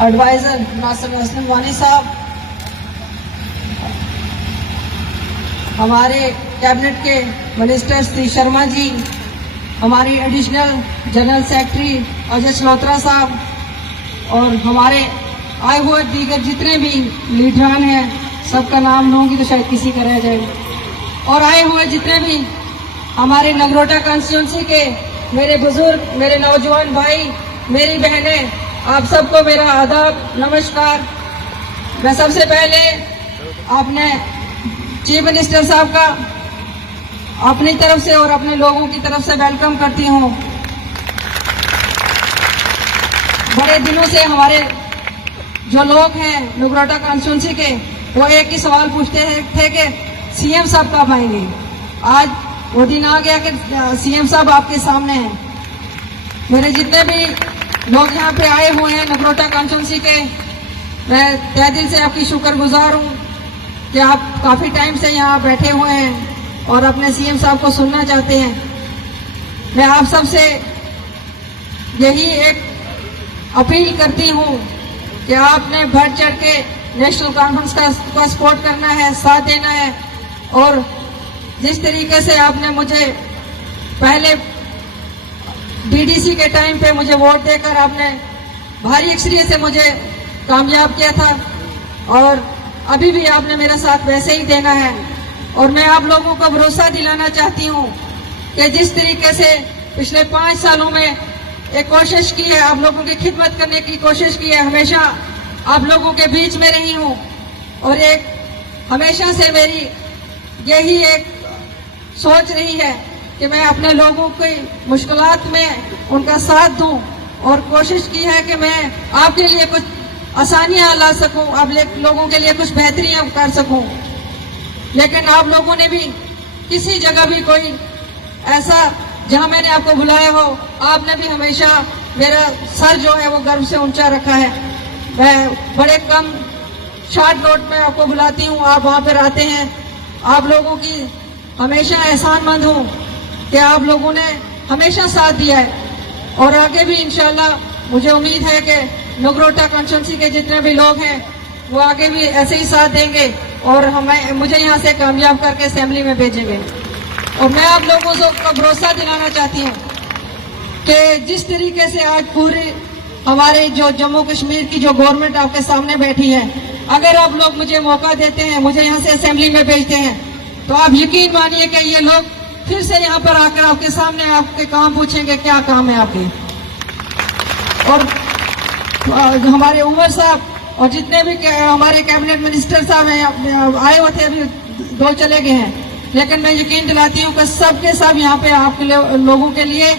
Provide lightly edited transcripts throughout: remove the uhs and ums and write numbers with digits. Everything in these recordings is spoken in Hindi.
एडवाइजर नासिर असलम वानी साहब, हमारे कैबिनेट के मिनिस्टर श्री शर्मा जी, हमारी एडिशनल जनरल सेक्रेटरी अजय चलौत्रा साहब और हमारे आए हुए दीगर जितने भी लीडरान हैं, सबका नाम लूँगी तो शायद किसी का रह जाए। और आए हुए जितने भी हमारे नगरोटा कॉन्स्टिट्यूंसी के मेरे बुजुर्ग, मेरे नौजवान भाई, मेरी बहनें, आप सबको मेरा आदाब, नमस्कार। मैं सबसे पहले आपने चीफ मिनिस्टर साहब का अपनी तरफ से और अपने लोगों की तरफ से वेलकम करती हूँ। बड़े दिनों से हमारे जो लोग हैं नगरोटा कॉन्स्टिट्यूंसी के, वो एक ही सवाल पूछते थे कि सीएम साहब कब आएंगे। आज वो दिन आ गया कि सीएम साहब आपके सामने हैं। मेरे जितने भी लोग यहाँ पे आए हुए हैं नगरोटा कॉन्स्टिट्यूंसी के, मैं तहे दिल से आपकी शुक्रगुजार हूँ कि आप काफ़ी टाइम से यहाँ बैठे हुए हैं और अपने सीएम साहब को सुनना चाहते हैं। मैं आप सबसे यही एक अपील करती हूँ कि आपने बढ़ चढ़ के नेशनल कॉन्फ्रेंस का सपोर्ट करना है, साथ देना है। और जिस तरीके से आपने मुझे पहले डीडीसी के टाइम पे मुझे वोट देकर आपने भारी अक्सरियत से मुझे कामयाब किया था, और अभी भी आपने मेरा साथ वैसे ही देना है। और मैं आप लोगों को भरोसा दिलाना चाहती हूँ कि जिस तरीके से पिछले 5 सालों में एक कोशिश की है, आप लोगों की खिदमत करने की कोशिश की है, हमेशा आप लोगों के बीच में रही हूँ। और एक हमेशा से मेरी यही एक सोच रही है कि मैं अपने लोगों की मुश्किलात में उनका साथ दूं, और कोशिश की है कि मैं आपके लिए कुछ आसानियां ला सकूं, आप लोगों के लिए कुछ बेहतरियां कर सकूं। लेकिन आप लोगों ने भी किसी जगह भी कोई ऐसा जहां मैंने आपको बुलाया हो, आपने भी हमेशा मेरा सर जो है वो गर्व से ऊंचा रखा है। मैं बड़े कम शॉर्ट नोट में आपको बुलाती हूँ, आप वहां पर आते हैं। आप लोगों की हमेशा एहसानमंद हूँ कि आप लोगों ने हमेशा साथ दिया है, और आगे भी इंशाल्लाह मुझे उम्मीद है कि नगरोटा कॉन्स्टिट्यूंसी के जितने भी लोग हैं वो आगे भी ऐसे ही साथ देंगे और मुझे यहाँ से कामयाब करके असेंबली में भेजेंगे। और मैं आप लोगों को भरोसा दिलाना चाहती हूँ कि जिस तरीके से आज पूरे हमारे जो जम्मू कश्मीर की जो गवर्नमेंट आपके सामने बैठी है, अगर आप लोग मुझे मौका देते हैं, मुझे यहाँ से असेंबली में भेजते हैं, तो आप यकीन मानिए कि ये लोग फिर से यहाँ पर आकर आपके सामने आपके काम पूछेंगे, क्या काम है आपके। और हमारे उमर साहब और जितने भी हमारे कैबिनेट मिनिस्टर साहब हैं, आए हुए थे, अभी 2 चले गए हैं, लेकिन मैं यकीन दिलाती हूँ कि सबके सब यहाँ पे आपके लोगों के लिए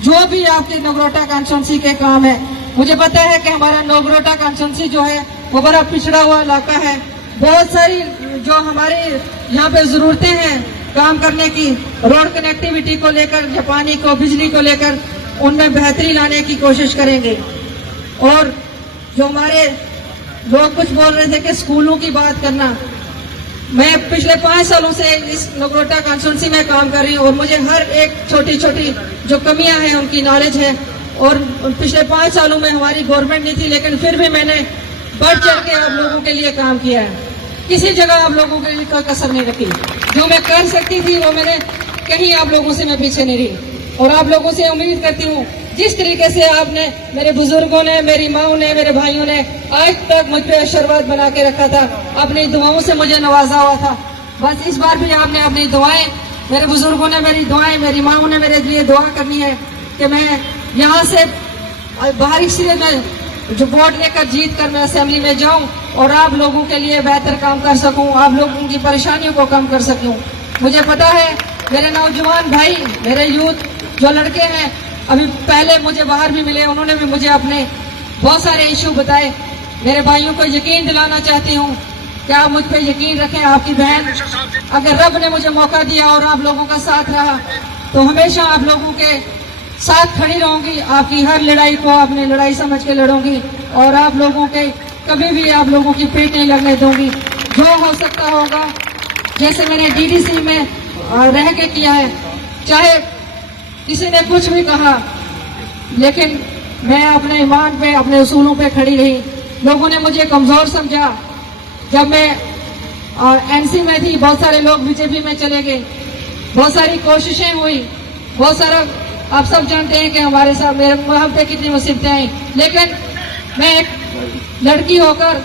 जो भी आपके नगरोटा कॉन्स्टिट्यूंसी के काम है, मुझे पता है कि हमारा नगरोटा कॉन्स्टिट्यूंसी जो है वो बड़ा पिछड़ा हुआ इलाका है। बहुत सारी जो हमारे यहाँ पे जरूरतें हैं काम करने की, रोड कनेक्टिविटी को लेकर या पानी को, बिजली को लेकर, उनमें बेहतरी लाने की कोशिश करेंगे। और जो हमारे लोग कुछ बोल रहे थे कि स्कूलों की बात करना, मैं पिछले 5 सालों से इस नगरोटा कॉन्स्टिट्यूंसी में काम कर रही हूँ और मुझे हर एक छोटी छोटी जो कमियां हैं उनकी नॉलेज है। और पिछले 5 सालों में हमारी गवर्नमेंट नहीं थी, लेकिन फिर भी मैंने बढ़ चढ़ के आप लोगों के लिए काम किया है। किसी जगह आप लोगों के लिए कोई कसर नहीं रखी, जो मैं कर सकती थी वो मैंने कहीं आप लोगों से मैं पीछे नहीं रही। और आप लोगों से उम्मीद करती हूँ जिस तरीके से आपने, मेरे बुजुर्गों ने, मेरी माओ ने, मेरे भाइयों ने आज तक मुझ पे आशीर्वाद बना के रखा था, अपनी दुआओं से मुझे नवाजा हुआ था, बस इस बार भी आपने अपनी दुआएं, मेरे बुजुर्गों ने मेरी दुआएं, मेरी माओ ने मेरे लिए दुआ करनी है कि मैं यहाँ से बाहरी सिरे में जो वोट लेकर जीत कर मैं असेंबली में जाऊं और आप लोगों के लिए बेहतर काम कर सकूं, आप लोगों की परेशानियों को कम कर सकूं। मुझे पता है मेरे नौजवान भाई, मेरे यूथ जो लड़के हैं, अभी पहले मुझे बाहर भी मिले, उन्होंने भी मुझे अपने बहुत सारे इशू बताए। मेरे भाइयों को यकीन दिलाना चाहती हूँ कि आप मुझ पर यकीन रखें। आपकी बहन, अगर रब ने मुझे मौका दिया और आप लोगों का साथ रहा, तो हमेशा आप लोगों के साथ खड़ी रहूंगी। आपकी हर लड़ाई को अपनी लड़ाई समझ के लड़ूंगी और आप लोगों के कभी भी आप लोगों की पेट नहीं लगने दूंगी। जो हो सकता होगा, जैसे मैंने डीडीसी में रह के किया है, चाहे किसी ने कुछ भी कहा, लेकिन मैं अपने ईमान पे, अपने उसूलों पे खड़ी रही। लोगों ने मुझे कमजोर समझा। जब मैं एनसी में थी, बहुत सारे लोग बीजेपी में चले गए, बहुत सारी कोशिशें हुई, बहुत सारा, आप सब जानते हैं कि हमारे साथ मेरे हम पे कितनी मुसीबतें आई, लेकिन मैं एक लड़की होकर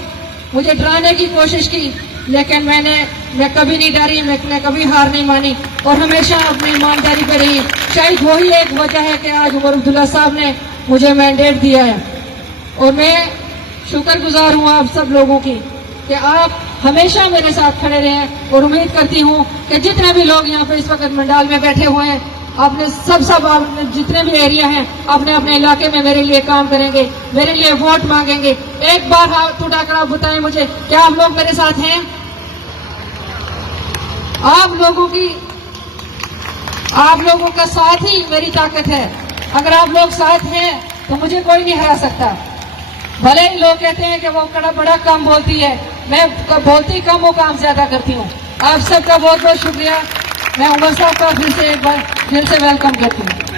मुझे डराने की कोशिश की, लेकिन मैं कभी नहीं डरी, मैं कभी हार नहीं मानी और हमेशा अपनी ईमानदारी पे रही। शायद वही एक वजह है कि आज उमर अब्दुल्ला साहब ने मुझे मैंडेट दिया है और मैं शुक्रगुजार हूँ आप सब लोगों की कि आप हमेशा मेरे साथ खड़े रहे और उम्मीद करती हूँ कि जितने भी लोग यहाँ पे इस वक्त मंडाल में बैठे हुए हैं, आपने सब जितने भी एरिया हैं अपने अपने इलाके में मेरे लिए काम करेंगे, मेरे लिए वोट मांगेंगे। एक बार हाथ उठाकर आप बताएं मुझे, क्या आप लोग मेरे साथ हैं? आप लोगों का साथ ही मेरी ताकत है। अगर आप लोग साथ हैं तो मुझे कोई नहीं हरा सकता। भले ही लोग कहते हैं कि वो बड़ा कम बोलती है, मैं बोलती कम हूँ, काम ज्यादा करती हूँ। आप सबका बहुत बहुत शुक्रिया। मैं उमर साहब का फिर से एक बार दिल से वेलकम करती हूँ।